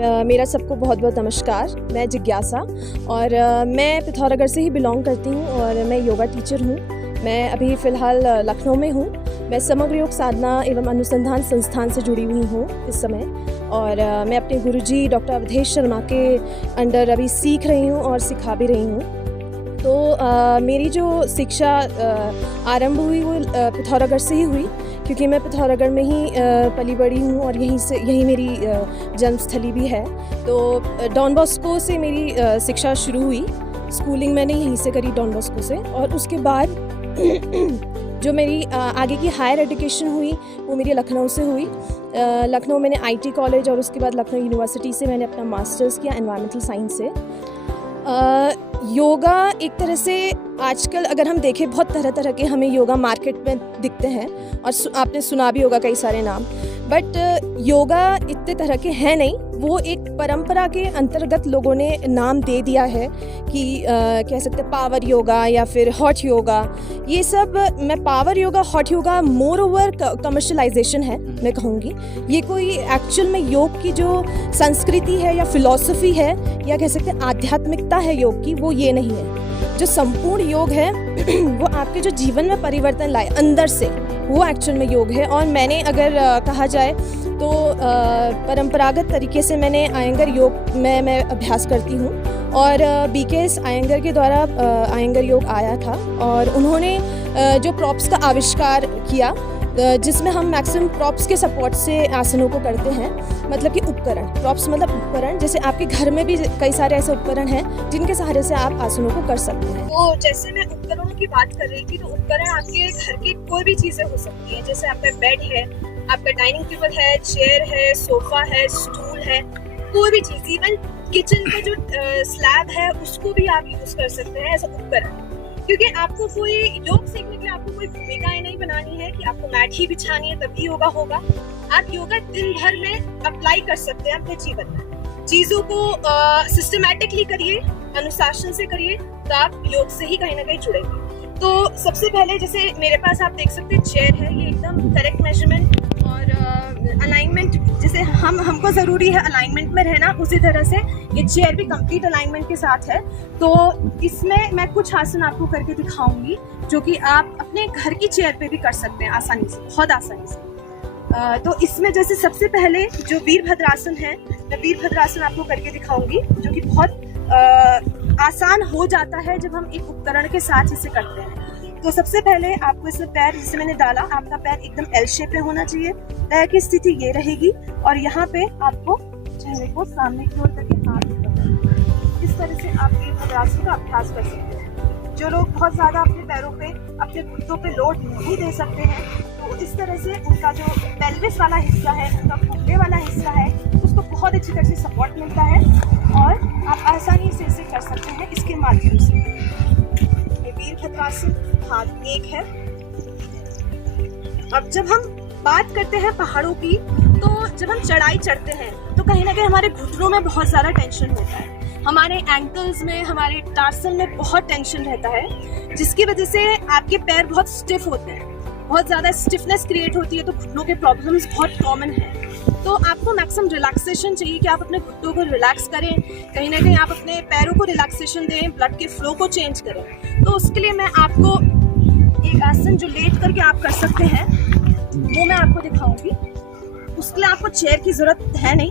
मेरा सबको बहुत बहुत नमस्कार। मैं जिज्ञासा और मैं पिथौरागढ़ से ही बिलोंग करती हूँ और मैं योगा टीचर हूँ। मैं अभी फ़िलहाल लखनऊ में हूँ। मैं समग्र योग साधना एवं अनुसंधान संस्थान से जुड़ी हुई हूँ इस समय और मैं अपने गुरुजी डॉक्टर अवधेश शर्मा के अंडर अभी सीख रही हूँ और सिखा भी रही हूँ। तो मेरी जो शिक्षा आरंभ हुई वो पिथौरागढ़ से ही हुई, क्योंकि मैं पिथौरागढ़ में ही पली बड़ी हूँ और यहीं मेरी जन्मस्थली भी है। तो डॉन बॉस्को से मेरी शिक्षा शुरू हुई। स्कूलिंग मैंने यहीं से करी डॉन बॉस्को से, और उसके बाद जो मेरी आगे की हायर एजुकेशन हुई वो मेरी लखनऊ से हुई। लखनऊ मैंने आईटी कॉलेज और उसके बाद लखनऊ यूनिवर्सिटी से मैंने अपना मास्टर्स किया एनवायरमेंटल साइंस से। योगा एक तरह से आजकल अगर हम देखें बहुत तरह तरह के हमें योगा मार्केट में दिखते हैं और आपने सुना भी होगा कई सारे नाम, बट योगा इतने तरह के हैं नहीं। वो एक परंपरा के अंतर्गत लोगों ने नाम दे दिया है कि कह सकते हैं पावर योगा या फिर हॉट योगा। ये सब मैं power yoga hot yoga more over commercialisation है मैं कहूँगी। ये कोई एक्चुअल में योग की जो संस्कृति है या फिलॉसफी है या कह सकते हैं आध्यात्मिकता है योग की, वो ये नहीं है। जो संपूर्ण योग है वो आपके जो जीवन में परिवर्तन लाए अंदर से, वो एक्चुअल में योग है। और मैंने अगर कहा जाए तो परंपरागत तरीके से मैंने आयंगर योग में मैं अभ्यास करती हूँ और बीकेएस आयंगर के द्वारा आयंगर योग आया था और उन्होंने जो प्रॉप्स का आविष्कार किया, जिसमें हम मैक्सिमम प्रॉप्स के सपोर्ट से आसनों को करते हैं। मतलब कि उपकरण, प्रॉप्स मतलब उपकरण, जैसे आपके घर में भी कई सारे ऐसे उपकरण हैं जिनके सहारे से आप आसनों को कर सकते हैं। तो जैसे मैं उपकरणों की बात कर रही थी, तो उपकरण आपके घर की कोई भी चीजें हो सकती हैं। जैसे आपका बेड है, आपका डाइनिंग टेबल है, चेयर है, सोफा है, स्टूल है, कोई भी चीज, इवन किचन का जो स्लैब है उसको भी आप यूज कर सकते हैं एज उपकरण। क्योंकि आपको कोई योग सीखने के लिए आपको कोई भूमिकाएं नहीं बनानी है कि आपको मैट ही बिछानी है तभी योगा होगा। आप योगा दिन भर में अप्लाई कर सकते हैं अपने जीवन में। चीजों को सिस्टमैटिकली करिए, अनुशासन से करिए, तो आप योग से ही कहीं ना कहीं जुड़ेंगे। तो सबसे पहले जैसे मेरे पास आप देख सकते हैं चेयर है, ये एकदम करेक्ट मेजरमेंट और अलाइनमेंट, जैसे हमको ज़रूरी है अलाइनमेंट में रहना, उसी तरह से ये चेयर भी कंप्लीट अलाइनमेंट के साथ है। तो इसमें मैं कुछ आसन आपको करके दिखाऊंगी जो कि आप अपने घर की चेयर पे भी कर सकते हैं आसानी से, बहुत आसानी से। तो इसमें जैसे सबसे पहले जो वीरभद्रासन है, मैं वीरभद्रासन आपको करके दिखाऊंगी जो कि बहुत आसान हो जाता है जब हम एक उपकरण के साथ इसे करते हैं। तो सबसे पहले आपको इसमें पैर, जिसे मैंने डाला, आपका पैर एकदम एल शेप में होना चाहिए। पैर की स्थिति ये रहेगी और यहाँ पे आपको चेहरे को सामने की ओर करके हाथ ऊपर, इस तरह से आप वीरभद्रासन का अभ्यास कर सकते हैं। जो लोग बहुत ज़्यादा अपने पैरों पे, अपने घुटनों पे लोड नहीं दे सकते हैं, तो इस तरह से उनका जो पेल्विस वाला हिस्सा है, उनका घुटने वाला हिस्सा है, उसको बहुत अच्छी तरह से सपोर्ट मिलता है और आप आसानी से इसे कर सकते हैं इसके माध्यम से। वीरभद्रासन हाथ एक है। अब जब हम बात करते हैं पहाड़ों की, तो जब हम चढ़ाई चढ़ते हैं तो कहीं ना कहीं हमारे घुटनों में बहुत ज़्यादा टेंशन होता है, हमारे एंकल्स में, हमारे टार्सल में बहुत टेंशन रहता है, जिसकी वजह से आपके पैर बहुत स्टिफ होते हैं, बहुत ज़्यादा स्टिफनेस क्रिएट होती है। तो घुटनों के प्रॉब्लम्स बहुत कॉमन है। तो आपको मैक्सिमम रिलैक्सेशन चाहिए कि आप अपने घुटनों को रिलैक्स करें, कहीं ना कहीं आप अपने पैरों को रिलैक्सेशन दें, ब्लड के फ्लो को चेंज करें। तो उसके लिए मैं आपको एक आसन जो लेट करके आप कर सकते हैं वो मैं आपको दिखाऊंगी। उसके लिए आपको चेयर की ज़रूरत है नहीं,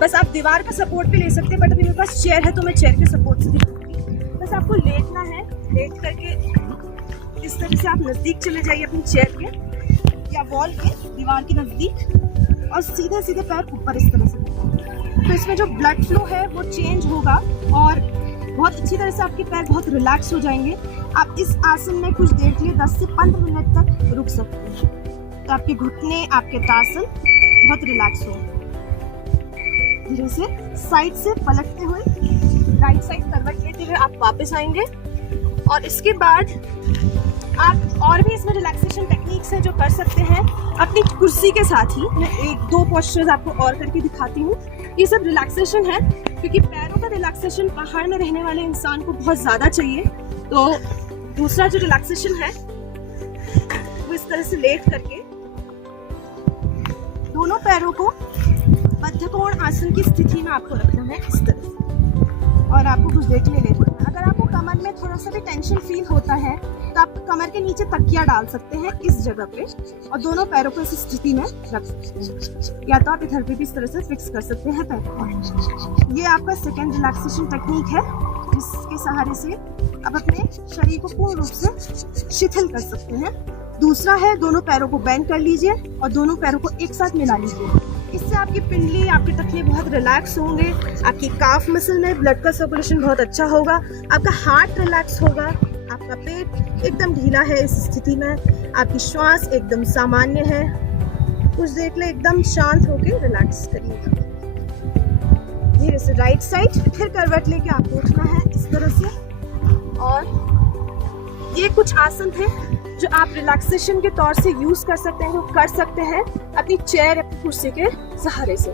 बस आप दीवार का सपोर्ट भी ले सकते हैं, बट अभी मेरे पास चेयर है तो मैं चेयर के सपोर्ट से दिखाऊंगी। बस आपको लेटना है, लेट करके इस तरह से आप नज़दीक चले जाइए अपनी चेयर के या वॉल के, दीवार के नज़दीक, और सीधे सीधे पैर ऊपर इस तरह से। तो इसमें जो ब्लड फ्लो है वो चेंज होगा और बहुत अच्छी तरह से आपके पैर बहुत रिलैक्स हो जाएंगे। आप इस आसन में कुछ देर के लिए 10 से 15 मिनट तक रुक सकते हैं, तो आपके घुटने, आपके टार्सल बहुत रिलैक्स हो। धीरे से साइड से पलटते हुए, राइट साइड करवट लेते हुए आप वापस आएंगे और इसके बाद आप और भी इसमें रिलैक्सेशन टेक्निक्स हैं जो कर सकते हैं अपनी कुर्सी के साथ ही। मैं एक दो पोस्चर्स आपको और करके दिखाती हूँ। ये सब रिलैक्सेशन है क्योंकि पैरों का रिलैक्सेशन पहाड़ में रहने वाले इंसान को बहुत ज़्यादा चाहिए। तो दूसरा जो रिलैक्सेशन है वो इस तरह से लेट करके दोनों पैरों को बद्धकोण आसन की स्थिति में आपको रखना है इस तरह से, और आपको कुछ देख लेना है। अगर आपको कमर में थोड़ा सा भी टेंशन फील होता है तो आप कमर के नीचे तकिया डाल सकते हैं इस जगह पे, और दोनों पैरों को इस स्थिति में रख सकते हैं, या तो आप इधर पे भी इस तरह से फिक्स कर सकते हैं पैर को। ये आपका सेकेंड रिलैक्सेशन टेक्निक है, जिसके सहारे से आप अपने शरीर को पूर्ण रूप से शिथिल कर सकते हैं। दूसरा है, दोनों पैरों को बेंड कर लीजिए और दोनों पैरों को एक साथ मिला लीजिए। इससे आपकी पिंडली, आपके टखने बहुत रिलैक्स होंगे, आपकी काफ मसल में ब्लड का सर्कुलेशन बहुत अच्छा होगा, आपका हार्ट रिलैक्स होगा, आपका पेट एकदम ढीला है इस स्थिति में, आपकी श्वास एकदम सामान्य है। कुछ देर ले एकदम शांत होकर रिलैक्स करिए। धीरे से राइट साइड, फिर करवट लेके आपको उठना है इस तरह से। और ये कुछ आसन थे जो आप रिलैक्सेशन के तौर से यूज कर सकते हैं, वो कर सकते हैं अपनी चेयर, अपनी कुर्सी के सहारे से।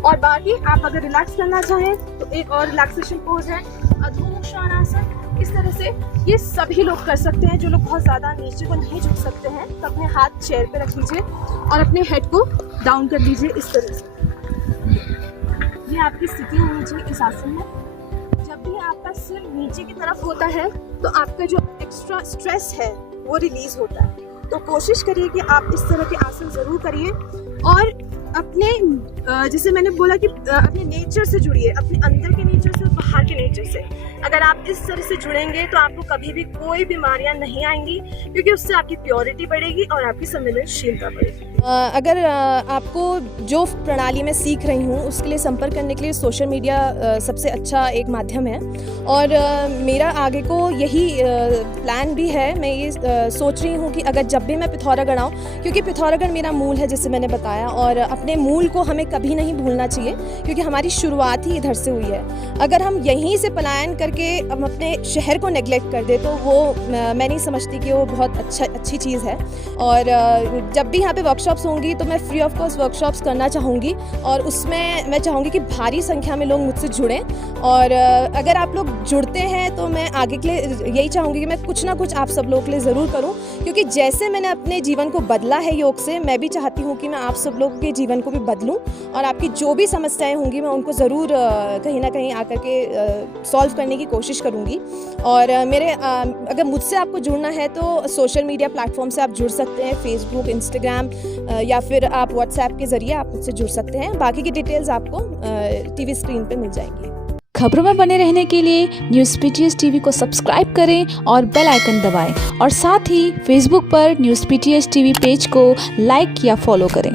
और बाकी आप अगर रिलैक्स करना चाहें तो एक और रिलैक्सेशन पोज है, अधोमुख आसन। इस तरह से ये सभी लोग कर सकते हैं। जो लोग बहुत ज़्यादा नीचे को नहीं झुक सकते हैं तो अपने हाथ चेयर पे रख लीजिए और अपने हेड को डाउन कर लीजिए इस तरह से। ये आपकी स्थिति होनी चाहिए इस आसन में। जब भी आपका सिर नीचे की तरफ होता है तो आपका जो एक्स्ट्रा स्ट्रेस है वो रिलीज होता है। तो कोशिश करिए कि आप इस तरह के आसन ज़रूर करिए, और अपने जैसे मैंने बोला कि अपने नेचर से जुड़िए, अपने अंदर के नेचर से और बाहर के नेचर से। अगर आप इस तरह से जुड़ेंगे तो आपको कभी भी कोई बीमारियां नहीं आएंगी, क्योंकि उससे आपकी प्योरिटी बढ़ेगी और आपकी संवेदनशीलता बढ़ेगी। अगर आपको जो प्रणाली मैं सीख रही हूँ उसके लिए संपर्क करने के लिए सोशल मीडिया सबसे अच्छा एक माध्यम है, और मेरा आगे को यही प्लान भी है। मैं ये सोच रही हूँ कि अगर जब भी मैं पिथौरागढ़ आऊँ, क्योंकि पिथौरागढ़ मेरा मूल है जैसे मैंने बताया, और अपने मूल को हमें कभी नहीं भूलना चाहिए, क्योंकि हमारी शुरुआत ही इधर से हुई है। अगर हम यहीं से पलायन करके हम अपने शहर को नेग्लेक्ट कर दे तो वो मैं नहीं समझती कि वो बहुत अच्छी चीज़ है। और जब भी यहाँ पे वर्कशॉप्स होंगी तो मैं फ्री ऑफ कॉस्ट वर्कशॉप्स करना चाहूँगी, और उसमें मैं चाहूँगी कि भारी संख्या में लोग मुझसे जुड़ें। और अगर आप लोग जुड़ते हैं तो मैं आगे के लिए यही चाहूँगी कि मैं कुछ ना कुछ आप सब लोगों के लिए ज़रूर करूँ, क्योंकि जैसे मैंने अपने जीवन को बदला है योग से, मैं भी चाहती हूँ कि मैं आप सब लोगों के जीवन को भी बदलूँ, और आपकी जो भी समस्याएं होंगी मैं उनको ज़रूर कहीं ना कहीं आकर के सॉल्व करने की कोशिश करूँगी। और मेरे अगर मुझसे आपको जुड़ना है तो सोशल मीडिया प्लेटफॉर्म से आप जुड़ सकते हैं, फेसबुक, इंस्टाग्राम, या फिर आप व्हाट्सएप के ज़रिए आप मुझसे जुड़ सकते हैं। बाकी की डिटेल्स आपको टीवी स्क्रीन पे मिल जाएंगी। खबरों में बने रहने के लिए न्यूज़ पीटीएस टीवी को सब्सक्राइब करें और बेल आइकन दबाएं, और साथ ही फेसबुक पर न्यूज़ पीटीएस टीवी पेज को लाइक या फॉलो करें।